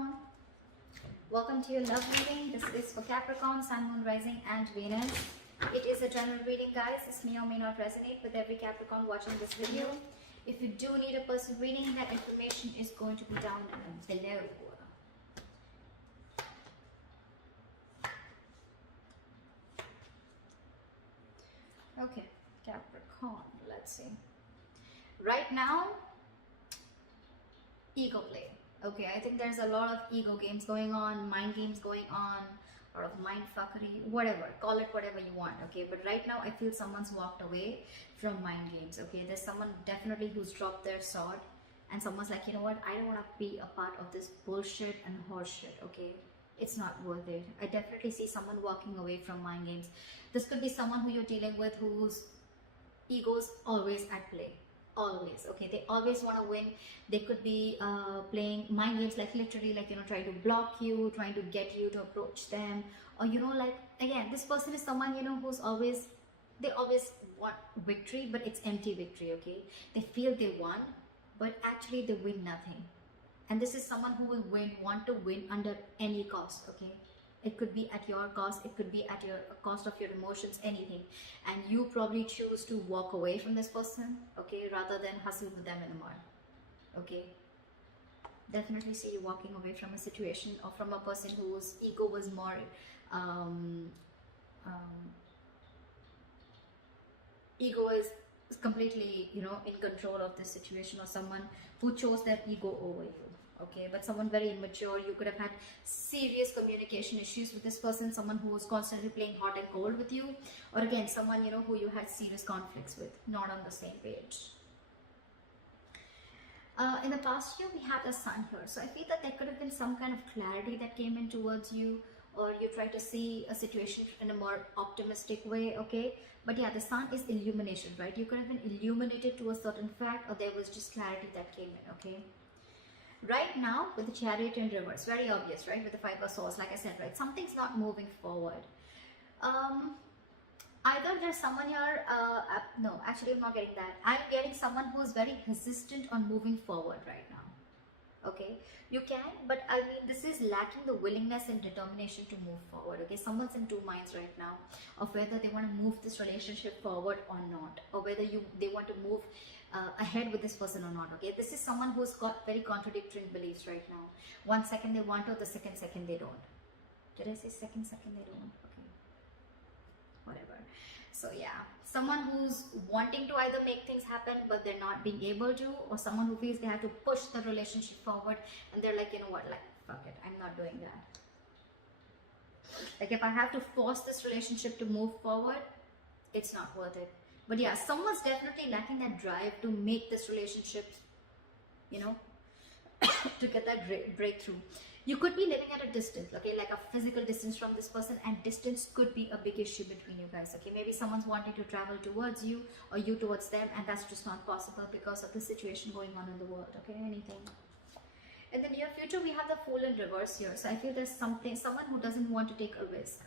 Capricorn. Welcome to your love reading. This is for Capricorn, Sun, Moon, Rising and Venus. It is a general reading, guys. This may or may not resonate with every Capricorn watching this video. If you do need a personal reading, that information is going to be down below. Okay, Capricorn, let's see. Right now, ego play. Okay, I think there's a lot of ego games going on, mind games going on, a lot of mind fuckery, whatever, call it whatever you want. Okay, but right now I feel someone's walked away from mind games. Okay, there's someone definitely who's dropped their sword and someone's like, you know what, I don't want to be a part of this bullshit and horseshit. Okay, it's not worth it. I definitely see someone walking away from mind games. This could be someone who you're dealing with whose ego's always at play. Always. Okay, they always want to win. They could be playing mind games, like literally, like, you know, trying to block you, trying to get you to approach them, or, you know, like, again, this person is someone, you know, who's always, they always want victory, but it's empty victory. Okay, they feel they won, but actually they win nothing. And this is someone who will want to win under any cost. Okay, it could be at your cost, it could be at your cost of your emotions, anything. And you probably choose to walk away from this person, okay, rather than hustle with them anymore. Okay, definitely see you walking away from a situation or from a person whose ego was more ego is completely, you know, in control of this situation, or someone who chose their ego over you. Okay, but someone very immature. You could have had serious communication issues with this person, someone who was constantly playing hot and cold with you, or again, someone, you know, who you had serious conflicts with, not on the same page. In the past year, we had the Sun here, so I feel that there could have been some kind of clarity that came in towards you, or you try to see a situation in a more optimistic way. Okay, but yeah, the Sun is illumination, right? You could have been illuminated to a certain fact, or there was just clarity that came in. Okay, right now with the Chariot in reverse, very obvious, right? With the Five of Swords, like I said, right, something's not moving forward. Either there's someone here, no, actually I'm not getting that. I'm getting someone who is very resistant on moving forward right now. Okay, you can, but I mean, this is lacking the willingness and determination to move forward. Okay, someone's in two minds right now of whether they want to move this relationship forward or not, or whether they want to move ahead with this person or not. Okay, this is someone who's got very contradictory beliefs right now. One second they want to, the second they don't. Did I say second they don't? Okay, whatever. So yeah, someone who's wanting to either make things happen but they're not being able to, or someone who feels they have to push the relationship forward and they're like, you know what, like, fuck it, I'm not doing that. Like, if I have to force this relationship to move forward, it's not worth it. But yeah, someone's definitely lacking that drive to make this relationship, you know, to get that breakthrough. You could be living at a distance, okay, like a physical distance from this person, and distance could be a big issue between you guys. Okay, maybe someone's wanting to travel towards you or you towards them, and that's just not possible because of the situation going on in the world. Okay, anything. In the near future, we have the Fool in reverse here. So I feel there's someone who doesn't want to take a risk.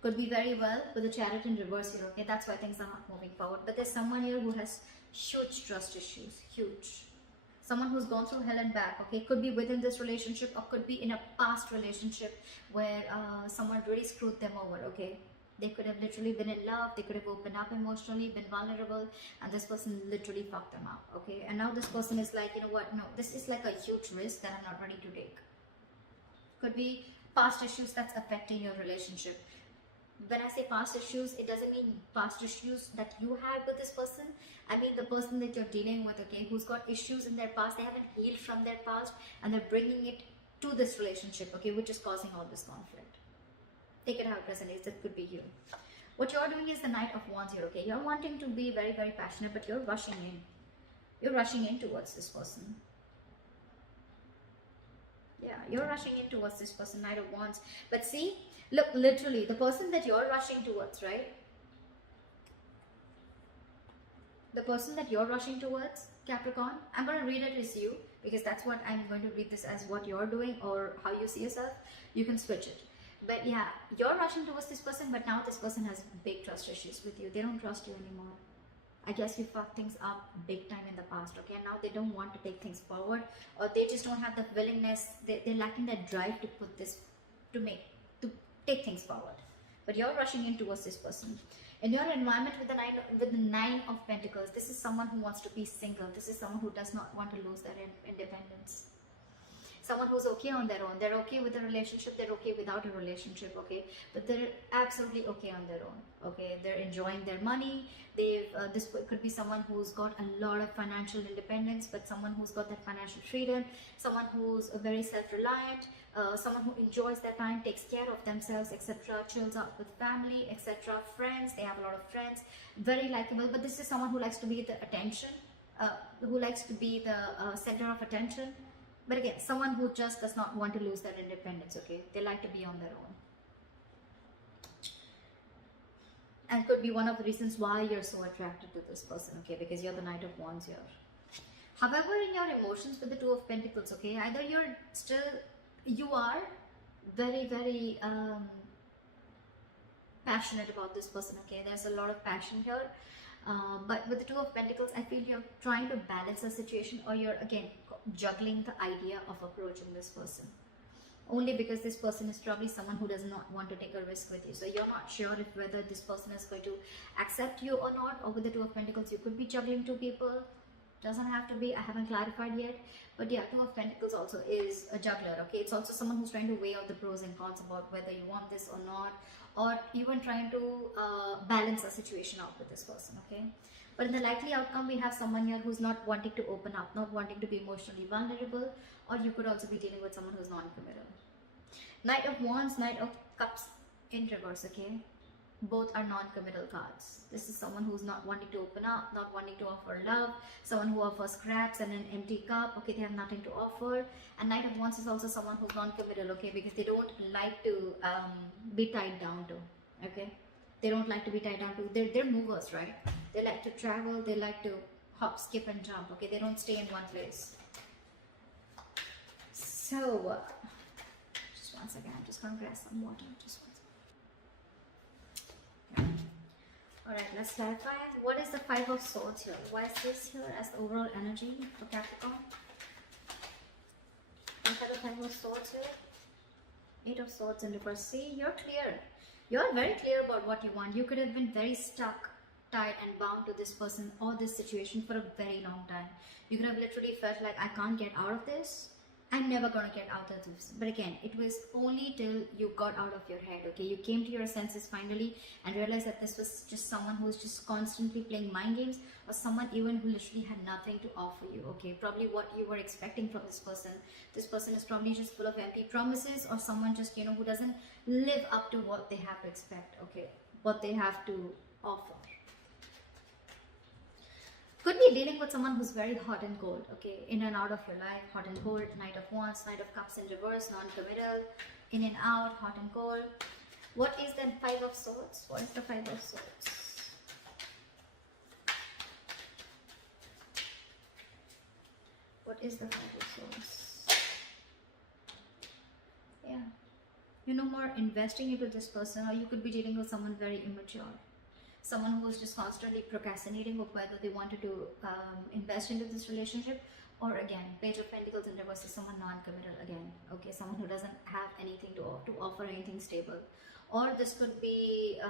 Could be very well with the Chariot in reverse here. Okay, that's why things are not moving forward. But there's someone here who has huge trust issues, huge. Someone who's gone through hell and back. Okay, could be within this relationship or could be in a past relationship where someone really screwed them over. Okay, they could have literally been in love, they could have opened up emotionally, been vulnerable, and this person literally fucked them up. Okay, and now this person is like, you know what, no, this is like a huge risk that I'm not ready to take. Could be past issues that's affecting your relationship. When I say past issues, it doesn't mean past issues that you had with this person. I mean the person that you're dealing with, okay, who's got issues in their past. They haven't healed from their past and they're bringing it to this relationship, okay, which is causing all this conflict. Take it how it resonates. It could be you. What you're doing is the Knight of Wands here, okay. You're wanting to be very, very passionate, but you're rushing in. You're rushing in towards this person. Yeah, you're rushing in towards this person, Knight of Wands. But see, look, literally, the person that you're rushing towards, right? The person that you're rushing towards, Capricorn, I'm going to read it as you, because that's what I'm going to read this as what you're doing or how you see yourself. You can switch it. But yeah, you're rushing towards this person, but now this person has big trust issues with you. They don't trust you anymore. I guess you fucked things up big time in the past, okay? And now they don't want to take things forward, or they just don't have the willingness, they're lacking that drive to put this, to take things forward. But you're rushing in towards this person. In your environment with the nine of Pentacles, this is someone who wants to be single. This is someone who does not want to lose their independence. Someone who's okay on their own. They're okay with a relationship. They're okay without a relationship, okay? But they're absolutely okay on their own, okay? They're enjoying their money. This could be someone who's got a lot of financial independence, but someone who's got that financial freedom, someone who's very self-reliant, someone who enjoys their time, takes care of themselves, etc., chills out with family, etc., friends. They have a lot of friends, very likable. But this is someone who likes to be the attention, who likes to be the center of attention. But again, someone who just does not want to lose their independence, okay? They like to be on their own. And could be one of the reasons why you're so attracted to this person, okay? Because you're the Knight of Wands here. However, in your emotions with the Two of Pentacles, okay? Either you are very, very passionate about this person, okay? There's a lot of passion here. But with the Two of Pentacles, I feel you're trying to balance the situation, or you're, again, juggling the idea of approaching this person. Only because this person is probably someone who does not want to take a risk with you. So you're not sure if whether this person is going to accept you or not. Or with the Two of Pentacles, you could be juggling two people. Doesn't have to be. I haven't clarified yet. But yeah, Two of Pentacles also is a juggler, okay? It's also someone who's trying to weigh out the pros and cons about whether you want this or not. Or even trying to balance a situation out with this person, okay? But in the likely outcome, we have someone here who's not wanting to open up, not wanting to be emotionally vulnerable, or you could also be dealing with someone who's non-committal. Knight of Wands, Knight of Cups in reverse, okay? Both are non-committal cards. This is someone who's not wanting to open up, not wanting to offer love, someone who offers scraps and an empty cup, okay? They have nothing to offer. And Knight of Wands is also someone who's non-committal, okay? Because they don't like to be tied down to, okay? They don't like to be tied down to. They're movers, right? They like to travel. They like to hop, skip, and jump. Okay, they don't stay in one place. So, just one second. I'm just gonna grab some water. Just one second. All right, let's clarify. What is the Five of Swords here? Why is this here as the overall energy for Capricorn? What are the Five of Swords here? Eight of Swords in reverse. See, you're clear. You're very clear about what you want. You could have been very stuck, tied and bound to this person or this situation for a very long time. You could have literally felt like, I can't get out of this. I'm never gonna get out of this. But again, it was only till you got out of your head, okay? You came to your senses finally and realized that this was just someone who's just constantly playing mind games, or someone even who literally had nothing to offer you, okay? Probably what you were expecting from this person. This person is probably just full of empty promises, or someone just, you know, who doesn't live up to what they have to expect, okay? What they have to offer. Could be dealing with someone who's very hot and cold, okay? In and out of your life, hot and cold, Knight of Wands, Knight of Cups in reverse, non-committal, in and out, hot and cold. What is the Five of Swords? What is the Five of Swords? What is the Five of Swords? Yeah. You're no more investing into this person, or you could be dealing with someone very immature. Someone who is just constantly procrastinating of whether they wanted to invest into this relationship, or again, Page of Pentacles in reverse is someone non-committal again, okay? Someone who doesn't have anything to offer, anything stable. Or this could be,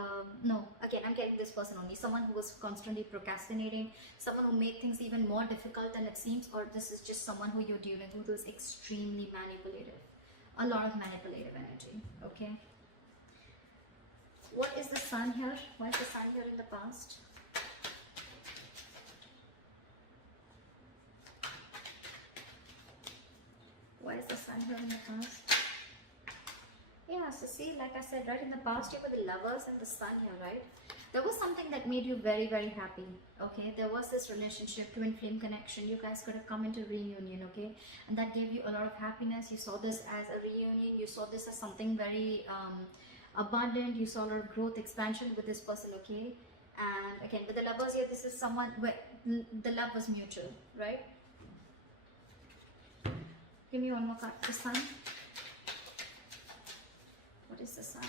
no, again, I'm getting this person only, someone who was constantly procrastinating, someone who made things even more difficult than it seems, or this is just someone who you're dealing with who is extremely manipulative. A lot of manipulative energy, okay? What is the Sun here? Why is the Sun here in the past? Why is the Sun here in the past? Yeah, so see, like I said, right, in the past you were the Lovers and the Sun here, right? There was something that made you very, very happy, okay? There was this relationship, twin flame connection. You guys could have come into reunion, okay? And that gave you a lot of happiness. You saw this as a reunion. You saw this as something very abundant. You saw a lot of growth, expansion with this person, okay? And again, with the Lovers here, this is someone where the love was mutual, right? Give me one more card. The Sun. What is the Sun?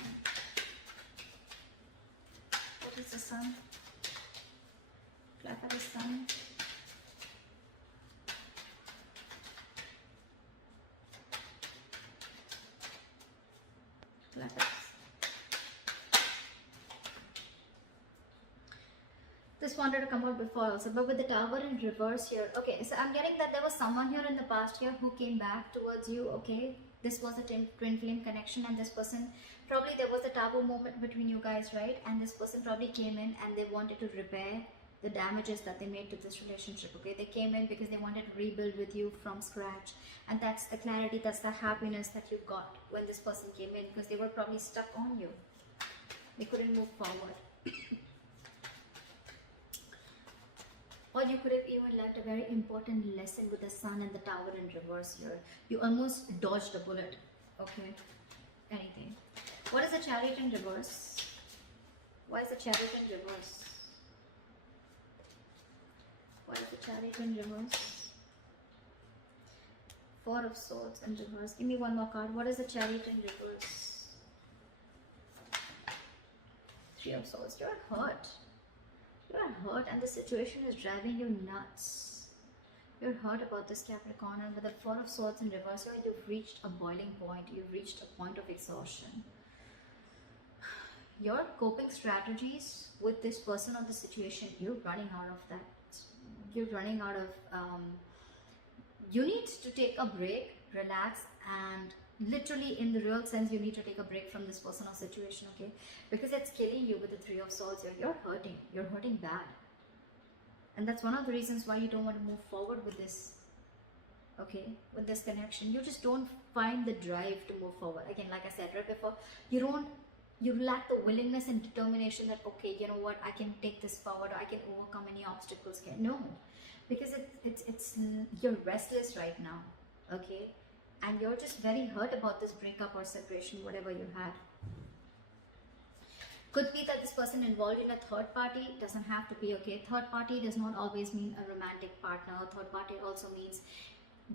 What is the Sun? Clarify for the sun. Letters. This wanted to come out before also, but with the Tower in reverse here. Okay, so I'm getting that there was someone here in the past year who came back towards you. Okay, this was a twin flame connection, and this person, probably there was a Tower moment between you guys, right? And this person probably came in and they wanted to repair the damages that they made to this relationship. Okay, they came in because they wanted to rebuild with you from scratch, and that's the clarity, that's the happiness that you got when this person came in, because they were probably stuck on you. They couldn't move forward. Or you could have even learned a very important lesson with the Sun and the Tower in reverse here. You almost dodged a bullet. Okay, anything. What is the Chariot in reverse? Why is the Chariot in reverse? Why is the Chariot in reverse? Four of Swords in reverse. Give me one more card. What is the Chariot in reverse? Three of Swords. You're hurt. You're hurt and the situation is driving you nuts. You're hurt about this, Capricorn, and with the Four of Swords in reverse, you've reached a boiling point. You've reached a point of exhaustion. Your coping strategies with this person or the situation, you're running out of that. You're running out of, you need to take a break, relax, and literally in the real sense, you need to take a break from this person or situation, okay? Because it's killing you with the Three of Swords here. You're hurting bad. And that's one of the reasons why you don't want to move forward with this, okay? With this connection. You just don't find the drive to move forward. Again, like I said right before, you lack the willingness and determination that, okay, you know what, I can take this forward, or I can overcome any obstacles here. No, because you're restless right now, okay? And you're just very hurt about this breakup or separation, whatever you had. Could be that this person involved in a third party, doesn't have to be, okay? Third party does not always mean a romantic partner. Third party also means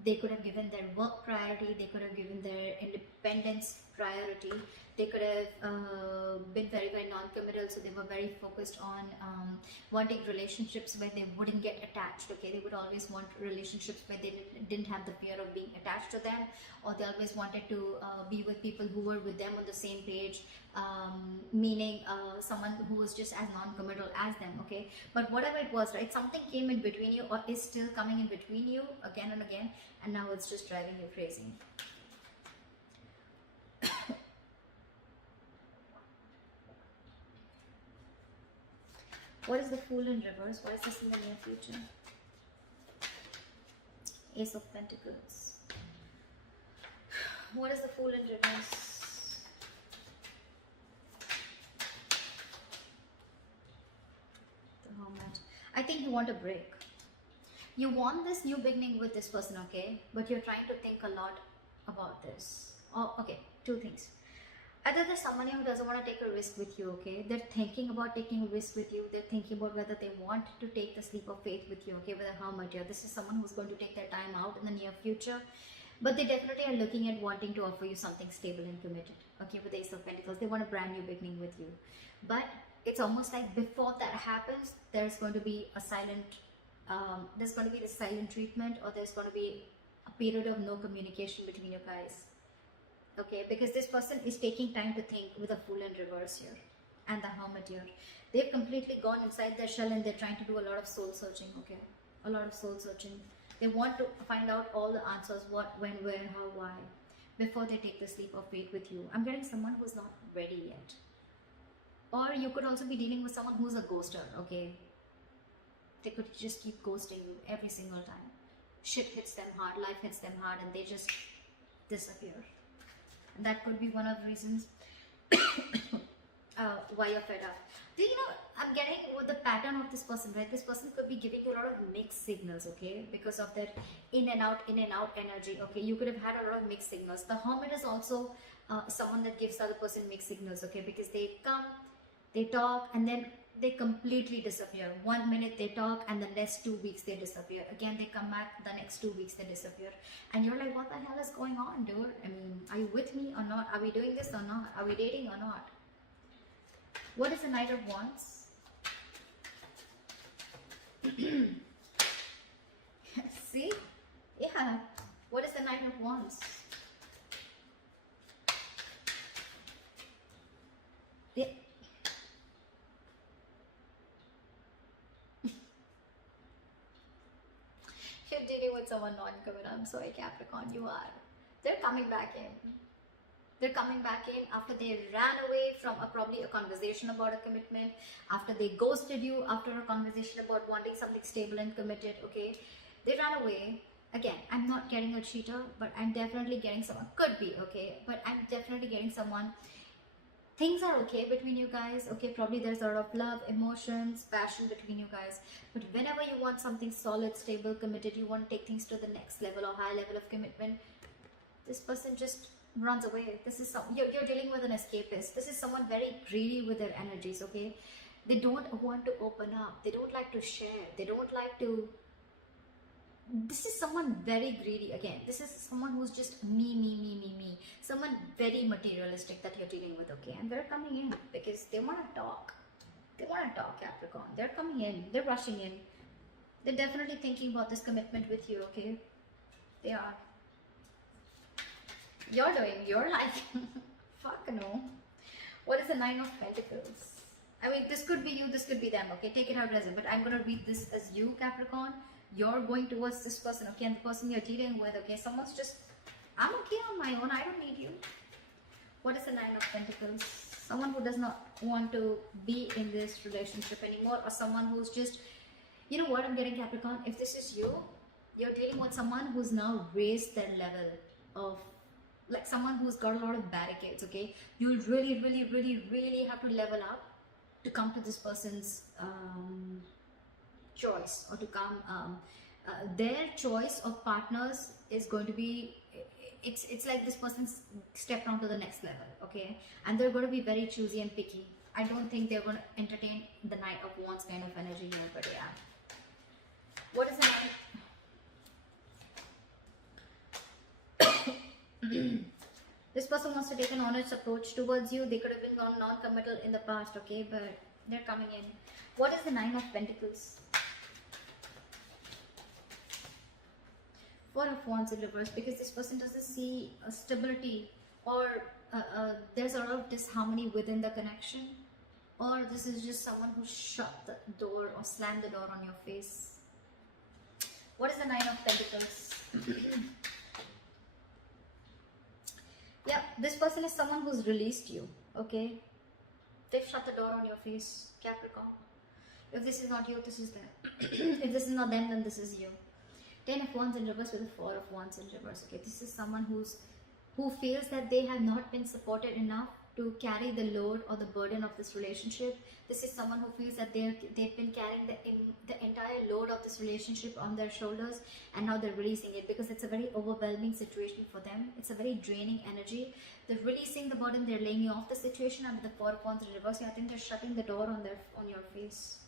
they could have given their work priority, they could have given their independence priority, they could have been very, very non-committal, so they were very focused on wanting relationships where they wouldn't get attached, okay? They would always want relationships where they didn't have the fear of being attached to them, or they always wanted to be with people who were with them on the same page, meaning someone who was just as non-committal as them, okay? But whatever it was, right, something came in between you, or is still coming in between you again and again, and now it's just driving you crazy. What is the Fool in reverse? What is this in the near future? Ace of Pentacles. What is the Fool in reverse? The Hermit. I think you want a break. You want this new beginning with this person, okay? But you're trying to think a lot about this. Oh, okay, two things. Either there's someone who doesn't want to take a risk with you, okay? They're thinking about taking a risk with you. They're thinking about whether they want to take the leap of faith with you, okay? With a Hermit here. This is someone who's going to take their time out in the near future. But they definitely are looking at wanting to offer you something stable and committed, okay? With the Ace of Pentacles, they want a brand new beginning with you. But it's almost like before that happens, there's going to be a silent, there's going to be the silent treatment, or there's going to be a period of no communication between you guys. Okay, because this person is taking time to think with a Fool in reverse here and the Hermit here. They've completely gone inside their shell and they're trying to do a lot of soul searching, okay? A lot of soul searching. They want to find out all the answers, what, when, where, how, why, before they take this leap of faith with you. I'm getting someone who's not ready yet. Or you could also be dealing with someone who's a ghoster, okay? They could just keep ghosting you every single time. Shit hits them hard, life hits them hard, and they just disappear. And that could be one of the reasons why you're fed up. Do you know, I'm getting with the pattern of this person, right? This person could be giving you a lot of mixed signals, okay? Because of that in and out energy, okay? You could have had a lot of mixed signals. The Hermit is also someone that gives the other person mixed signals, okay? Because they come, they talk, and then they completely disappear. 1 minute they talk, and the next 2 weeks they disappear. Again, they come back, the next 2 weeks they disappear. And you're like, what the hell is going on, dude? I mean, are you with me or not? Are we doing this or not? Are we dating or not? What is the Knight of Wands? See? Yeah. What is the Nine of Wands? Yeah. You're dealing with someone non-committal. I'm sorry, Capricorn, you are. They're coming back in. They're coming back in after they ran away from probably a conversation about a commitment, after they ghosted you, after a conversation about wanting something stable and committed, okay? They ran away. Again, I'm not getting a cheater, but I'm definitely getting someone. Could be, okay? But I'm definitely getting someone. Things are okay between you guys, okay? Probably there's a lot of love, emotions, passion between you guys. But whenever you want something solid, stable, committed, you want to take things to the next level or high level of commitment, this person just runs away. This is you're dealing with an escapist. This is someone very greedy with their energies, okay? They don't want to open up. They don't like to share. They don't like to. This is someone very greedy. Again, this is someone who's just me. Someone very materialistic that you're dealing with, okay? And they're coming in because they want to talk. They want to talk, Capricorn. They're coming in. They're rushing in. They're definitely thinking about this commitment with you, okay? They are. You're doing your life. Fuck no. What is the Nine of Pentacles? I mean, this could be you, this could be them, okay? Take it how it doesn't. But I'm going to read this as you, Capricorn. You're going towards this person, okay? And the person you're dealing with, okay? Someone's just, I'm okay on my own. I don't need you. What is the Nine of Pentacles? Someone who does not want to be in this relationship anymore, or someone who's just, you know what I'm getting, Capricorn? If this is you, you're dealing with someone who's now raised their level of, like someone who's got a lot of barricades, okay? You'll really have to level up to come to this person's choice, or to come their choice of partners is going to be, it's like this person's stepped on to the next level, okay? And they're going to be very choosy and picky. I don't think they're going to entertain the Knight of Wands kind of energy here, but yeah. What is the Knight? This person wants to take an honest approach towards you. They could have been non-committal in the past, okay? But they're coming in. What is the Nine of Pentacles? Four of Wands in reverse, because this person doesn't see a stability, or there's a lot of disharmony within the connection, or this is just someone who shut the door or slammed the door on your face. What is the Nine of Pentacles? Yeah, this person is someone who's released you, okay? They've shut the door on your face, Capricorn. If this is not you, this is them. If this is not them, then this is you. 10 of Wands in reverse with a 4 of Wands in reverse, okay? This is someone who feels that they have not been supported enough to carry the load or the burden of this relationship. This is someone who feels that they've been carrying the entire load of this relationship on their shoulders, and now they're releasing it because it's a very overwhelming situation for them. It's a very draining energy. They're releasing the burden, they're laying you off the situation, and with the 4 of Wands in reverse, I think they're shutting the door on your face.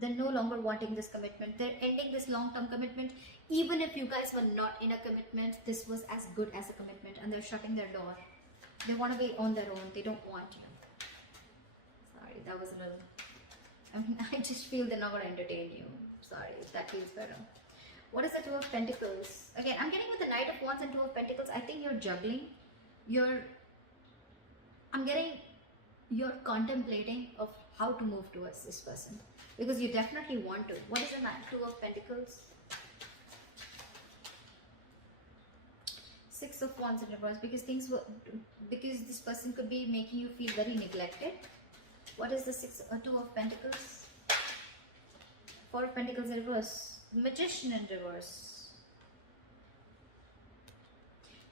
They're no longer wanting this commitment. They're ending this long-term commitment. Even if you guys were not in a commitment, this was as good as a commitment, and they're shutting their door. They want to be on their own. They don't want you. Sorry, that was a little... I mean, I just feel they're not going to entertain you. Sorry, if that feels better. What is the Two of Pentacles? Again, I'm getting with the Knight of Wands and Two of Pentacles. I think you're juggling. I'm getting... You're contemplating of how to move towards this person, because you definitely want to. What is the Two of Pentacles? 6 of Wands in reverse, because this person could be making you feel very neglected. What is the 2 of Pentacles? 4 of Pentacles in reverse. Magician in reverse.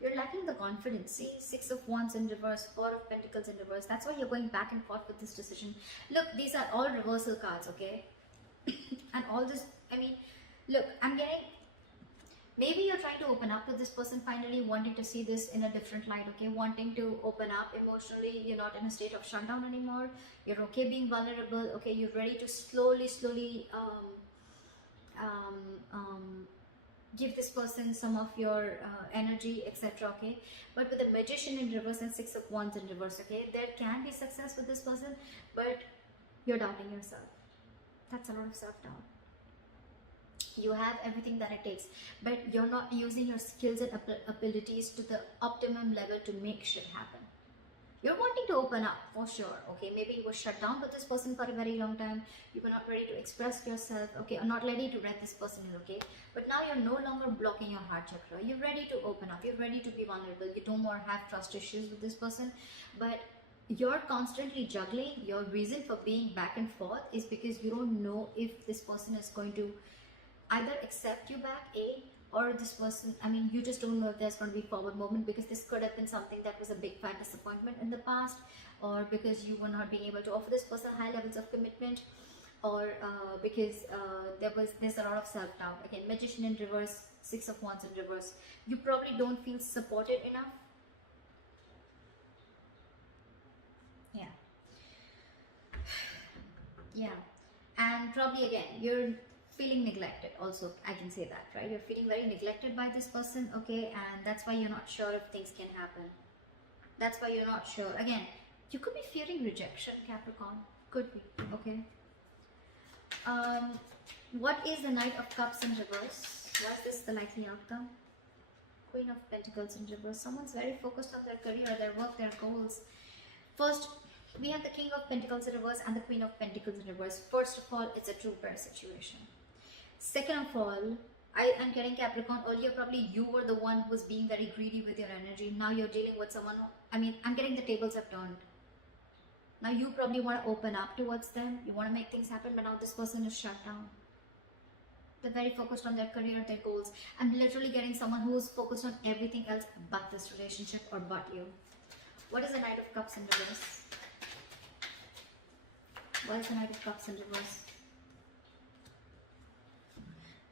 You're lacking the confidence. See, 6 of Wands in reverse, 4 of Pentacles in reverse. That's why you're going back and forth with this decision. Look, these are all reversal cards, okay? And all this, I mean, look, I'm getting... Maybe you're trying to open up to this person finally, wanting to see this in a different light, okay? Wanting to open up emotionally. You're not in a state of shutdown anymore. You're okay being vulnerable, okay? You're ready to slowly give this person some of your energy, etc., okay? But with the Magician in reverse and 6 of Wands in reverse, okay? There can be success with this person, but you're doubting yourself. That's a lot of self-doubt. You have everything that it takes, but you're not using your skills and abilities to the optimum level to make shit happen. You're wanting to open up for sure, okay? Maybe you were shut down with this person for a very long time. You were not ready to express yourself, okay? Or not ready to let this person in, okay? But now you're no longer blocking your heart chakra. You're ready to open up. You're ready to be vulnerable. You don't more have trust issues with this person. But you're constantly juggling. Your reason for being back and forth is because you don't know if this person is going to either accept you back, or this person, I mean, you just don't know if there's going to be forward movement, because this could have been something that was a big fat disappointment in the past, or because you were not being able to offer this person high levels of commitment, or because there's a lot of self-doubt. Again, Magician in reverse, Six of Wands in reverse. You probably don't feel supported enough. Yeah, and probably again you're feeling neglected also. I can say that, right? You're feeling very neglected by this person, okay? And that's why you're not sure if things can happen. That's why you're not sure. Again, you could be fearing rejection, Capricorn. Could be, okay? What is the Knight of Cups in reverse? Why is this the likely outcome? Queen of Pentacles in reverse. Someone's very focused on their career, their work, their goals. First, we have the King of Pentacles in reverse and the Queen of Pentacles in reverse. First of all, it's a true pair situation. Second of all, I am getting Capricorn. Earlier, probably you were the one who was being very greedy with your energy. Now you're dealing with someone who, I mean, I'm getting the tables have turned. Now you probably want to open up towards them. You want to make things happen, but now this person is shut down. They're very focused on their career, their goals. I'm literally getting someone who is focused on everything else but this relationship or but you. What is the Knight of Cups in reverse? Why is the Knight of Cups in reverse?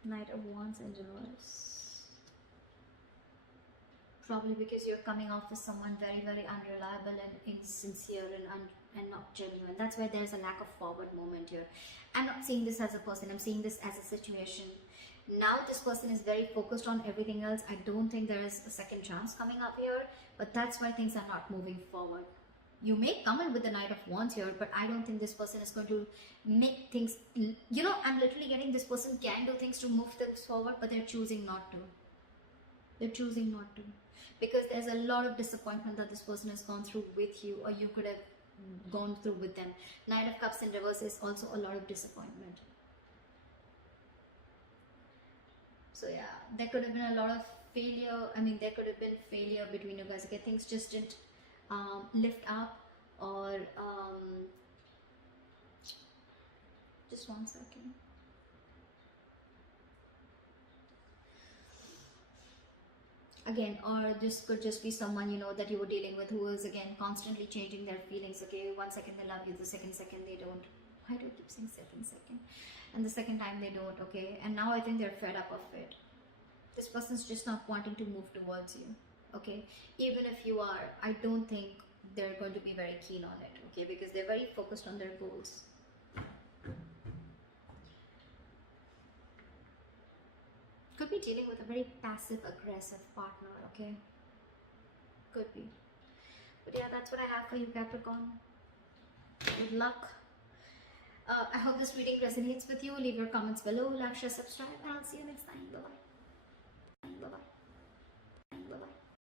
Knight of Wands in reverse. Probably because you're coming off as someone very, very unreliable and insincere and not genuine. That's why there's a lack of forward movement here. I'm not seeing this as a person. I'm seeing this as a situation. Now this person is very focused on everything else. I don't think there is a second chance coming up here. But that's why things are not moving forward. You may come in with the Knight of Wands here, but I don't think this person is going to make things, you know, I'm literally getting this person can do things to move things forward, but they're choosing not to. They're choosing not to. Because there's a lot of disappointment that this person has gone through with you, or you could have gone through with them. Knight of Cups in reverse is also a lot of disappointment. So yeah, there could have been a lot of failure. I mean, there could have been failure between you guys. Okay, things just didn't lift up, or just one second. Again, or this could just be someone, you know, that you were dealing with who is again constantly changing their feelings. Okay, one second they love you, the second they don't. Why do I keep saying second? And the second time they don't, okay? And now I think they're fed up of it. This person's just not wanting to move towards you, okay? Even if you are, I don't think they're going to be very keen on it, okay? Because they're very focused on their goals. Could be dealing with a very passive-aggressive partner, okay? Could be. But yeah, that's what I have for you, Capricorn. Good luck. I hope this reading resonates with you. Leave your comments below, like, share, subscribe, and I'll see you next time. Bye-bye. Bye-bye.